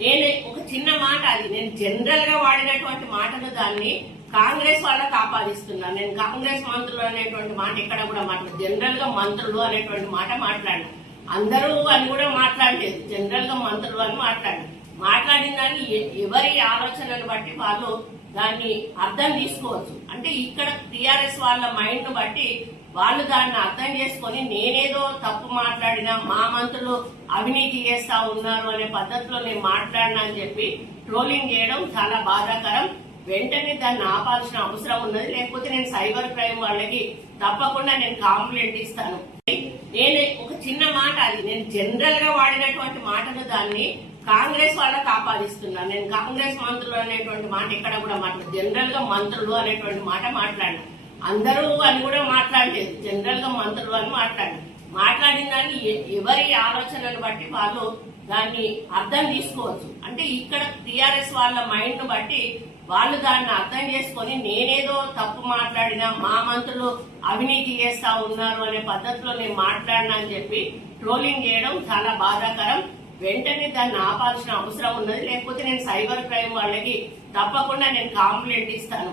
నేను ఒక చిన్న మాట అది. నేను జనరల్గా వాడినటువంటి మాటను దాన్ని కాంగ్రెస్ వాళ్ళకి ఆపాదిస్తున్నాను నేను కాంగ్రెస్ మంత్రులు అనేటువంటి మాట ఎక్కడ కూడా మాట్లాడు జనరల్గా మంత్రులు అనేటువంటి మాట మాట్లాడినా. అందరూ అని కూడా మాట్లాడలేదు. జనరల్గా మంత్రులు అని మాట్లాడు మాట్లాడిన దాన్ని ఎవరి ఆలోచనను బట్టి వాళ్ళు దాన్ని అర్థం తీసుకోవచ్చు. అంటే ఇక్కడ టిఆర్ఎస్ వాళ్ళ మైండ్ బట్టి వాళ్ళు దాన్ని అర్థం చేసుకొని నేనేదో తప్పు మాట్లాడినా మా మంత్రులు అవినీతి చేస్తా ఉన్నారు అనే పద్ధతిలో నేను మాట్లాడినా అని చెప్పి ట్రోలింగ్ చేయడం చాలా బాధాకరం. వెంటనే దాన్ని ఆపాల్సిన అవసరం ఉన్నది. లేకపోతే నేను సైబర్ క్రైమ్ వాళ్ళకి తప్పకుండా నేను కాంప్లైంట్ ఇస్తాను. నేను చిన్న మాట అది. నేను జనరల్గా వాడినటువంటి మాటను దాన్ని కాంగ్రెస్ వాళ్ళకి ఆపాదిస్తున్నాను నేను కాంగ్రెస్ మంత్రులు అనేటువంటి మాట ఇక్కడ కూడా మాట్లాడు జనరల్గా మంత్రులు అనేటువంటి మాట మాట్లాడినా. అందరూ అని కూడా మాట్లాడలేదు. జనరల్గా మంత్రులు అని మాట్లాడాను. ఎవరి ఆలోచనను బట్టి వాళ్ళు దాన్ని అర్థం తీసుకోవచ్చు. అంటే ఇక్కడ టిఆర్ఎస్ వాళ్ళ మైండ్ బట్టి వాళ్ళు దాన్ని అర్థం చేసుకొని నేనేదో తప్పు మాట్లాడినా మా మంత్రులు అవినీతి చేస్తా ఉన్నారు అనే పద్ధతిలో నేను మాట్లాడినా అని చెప్పి ట్రోలింగ్ చేయడం చాలా బాధాకరం. వెంటనే దాన్ని ఆపాల్సిన అవసరం ఉన్నది. లేకపోతే నేను సైబర్ క్రైమ్ వాళ్ళకి తప్పకుండా నేను కాంప్లైంట్ ఇస్తాను.